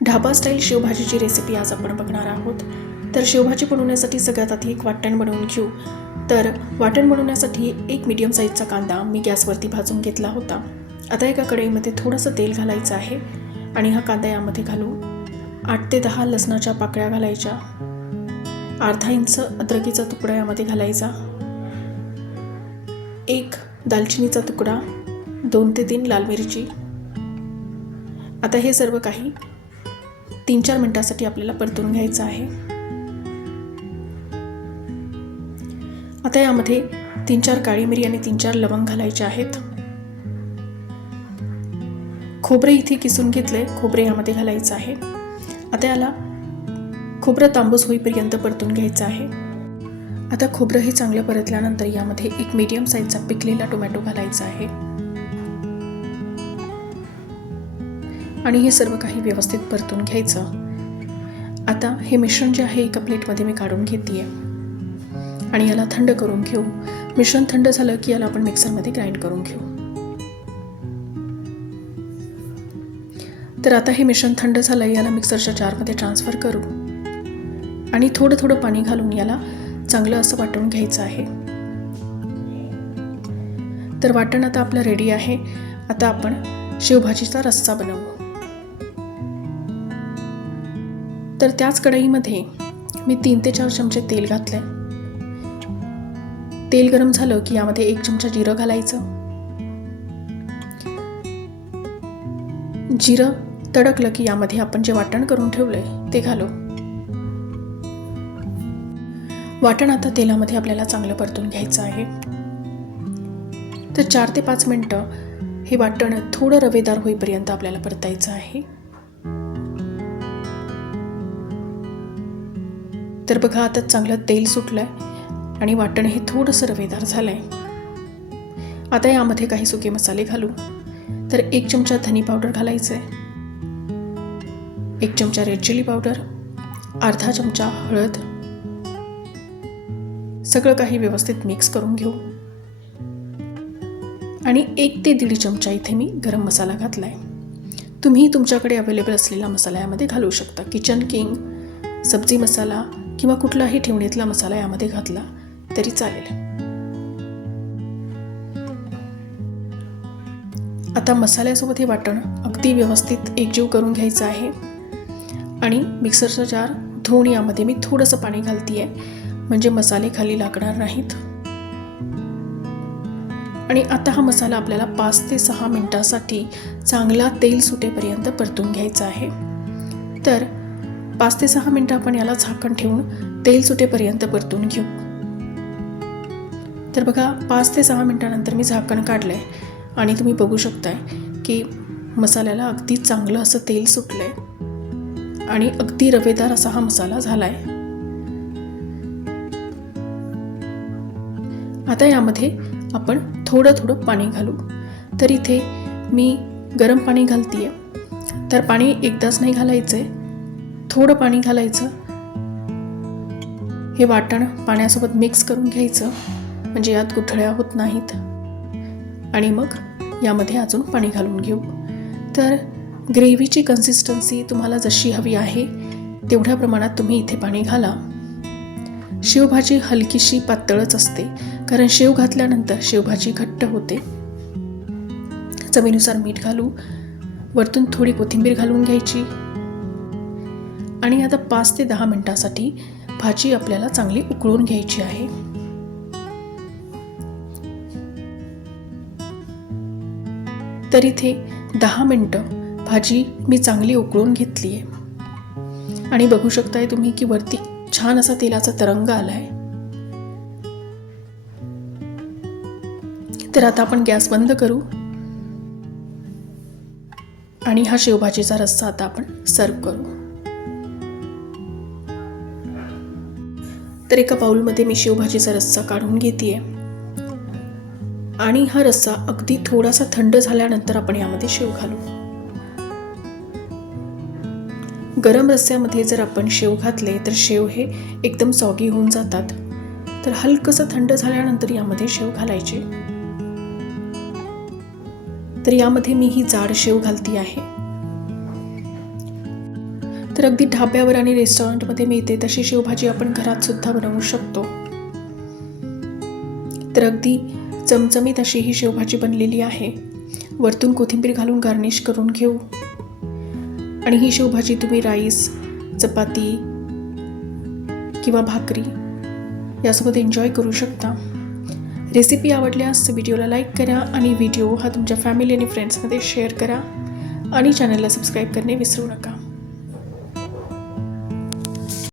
Dhaba style शेवभाजीची recipe आज आपण बघणार आहोत। तर शेवभाजी बनवण्यासाठी सगळ्यात आधी एक वाटण बनवून घेऊ। तर वाटण बनवण्यासाठी एक मीडियम साईजचा कांदा मी गॅसवरती भाजून घेतला होता। आता एका कढईमध्ये थोडंसं तेल घालायचं आहे आणि हा कांदा यामध्ये घालू। 8 ते 10 लसणाच्या पाकळ्या घालायच्या, अर्धा इंच अद्रकीचा तुकडा यामध्ये घालायचा, एक दालचिनीचा तुकडा, 2 ते 3 लाल मिरची। आता हे सर्व काही 3-4 मिनिटांसाठी आपल्याला परतून घ्यायचं आहे। आता यामध्ये 3-4 काळी मिरी आणि 3-4 लवंग घालायचे आहेत। खोबरे इथे किसून घेतले, खोबरे यामध्ये घालायचं आहे। आता याला खोबरं तांबूस होईपर्यंत परतून घ्यायचं आहे। आता खोबरं हे चांगलं परतल्यानंतर यामध्ये एक मीडियम साईजचा पिकलेला टोमॅटो घालायचा आहे आणि हे सर्व काही व्यवस्थित परतून घ्यायचं। आता हे मिश्रण जे आहे एका प्लेटमध्ये मी काढून घेते आणि याला थंड करून घेऊ। मिश्रण थंड झालं की याला आपण मिक्सरमध्ये ग्राइंड करून घेऊ। तर आता हे मिश्रण थंड झालं, याला मिक्सरच्या जारमध्ये ट्रान्सफर करू आणि थोडं थोडं पाणी घालून याला चांगलं असं वाटून घ्यायचं आहे। तर वाटण आता आपलं रेडी आहे। आता आपण शेवभाजीचा रस्सा बनवू। तर त्याच कढईमध्ये मी 3 ते 4 चमचे तेल घातले। तेल गरम झालं की यामध्ये 1 चमचा जिरं घालायचं। जिरं तडकलं की यामध्ये आपण जे वाटण करून ठेवलंय ते घालू। वाटण आता तेलामध्ये आपल्याला चांगलं परतून घ्यायचं आहे। तर 4 ते 5 मिनिटं हे वाटण थोडं रवेदार होईपर्यंत आपल्याला परतायचं आहे। तर बघा आता चांगलं तेल सुटलंय आणि वाटण हे थोडंसं रवेदार झालंय। आता यामध्ये काही सुके मसाले घालू। तर 1 चमचा धनी पावडर घालायचं आहे, 1 चमचा रेड चिली पावडर, अर्धा चमचा हळद। सगळं काही व्यवस्थित मिक्स करून घेऊ आणि 1 ते 1.5 चमचा इथे मी गरम मसाला घातलाय। तुम्ही तुमच्याकडे अवेलेबल असलेला मसाला यामध्ये घालू शकता। किचन किंग, सब्जी मसाला किंवा कुठलाही ठेवणीतला मसाला यामध्ये घातला तरी चालेल। आता मसाल्यासोबत हे वाटण अगदी व्यवस्थित एकजीव करून घ्यायचं आहे आणि मिक्सरचा जार धुवून यामध्ये मी थोडंसं पाणी घालतीये म्हणजे मसाले खाली लागणार नाहीत। आणि आता हा मसाला आपल्याला 5 ते 6 मिनिटांसाठी चांगला तेल सुटेपर्यंत परतून घ्यायचा आहे। तर 5 ते 6 मिनिटं आपण याला झाकण ठेवून तेल सुटेपर्यंत परतून घेऊ। तर बघा 5 ते 6 मिनिटांनंतर मी झाकण काढलंय आणि तुम्ही बघू शकताय की मसाल्याला अगदी चांगलं असं तेल सुटलंय आणि अगदी रवेदार असा हा मसाला झालाय। आता यामध्ये आपण थोडं थोडं पाणी घालू। तर इथे मी गरम पाणी घालतीये। तर पाणी एकदाच नाही घालायचंय, थोडं पाणी घालायचं। हे वाटण पाण्यासोबत मिक्स करून घ्यायचं म्हणजे यात गुठळ्या होत नाहीत आणि मग यामध्ये अजून पाणी घालून घेऊ। तर ग्रेव्हीची कन्सिस्टन्सी तुम्हाला जशी हवी आहे तेवढ्या प्रमाणात तुम्ही इथे पाणी घाला। शेवभाजी हलकीशी पातळच असते कारण शेव घातल्यानंतर शेवभाजी घट्ट होते। चवीनुसार मीठ घालू, वरतून थोडी कोथिंबीर घालून घ्यायची आणि आता 5 ते 10 मिनिटांसाठी भाजी आपल्याला चांगली उकळून घ्यायची आहे। तर इथे 10 मिनिटं भाजी मी चांगली उकळून घेतली आहे आणि बघू शकताय तुम्ही की वरती छान असा तेलाचा तरंग आलाय। तर आता आपण गॅस बंद करू आणि हा शेवभाजीचा रस्सा आता आपण सर्व करू। तर एका बाउलमध्ये मी शेवभाजीचा रस्सा काढून घेतेय आणि हा रस्सा अगदी थोडासा थंड झाल्यानंतर आपण यामध्ये शेव घालू। गरम रस्स्यामध्ये जर आपण शेव घातले तर शेव हे एकदम सॉगी होऊन जातात। तर हलकसं थंड झाल्यानंतर यामध्ये शेव घालायचे। तर यामध्ये मी ही जाड शेव घालती आहे तर अगदी ढाब्यावर आणि रेस्टॉरंटमध्ये मिळते तशी शेवभाजी आपण घरात सुद्धा बनवू शकतो. तर अगदी चमचमीत अशी ही शेवभाजी बनलेली आहे. वरतून कोथिंबीर घालून गार्निश करून घेऊ. आणि ही शेवभाजी तुम्ही राईस, चपाती किंवा भाकरी यासोबत एन्जॉय करू शकता. रेसिपी आवडल्यास व्हिडिओला लाईक करा आणि व्हिडिओ हा तुमच्या फॅमिली आणि फ्रेंड्समध्ये शेअर करा आणि चॅनलला सबस्क्राईब करणे विसरू नका.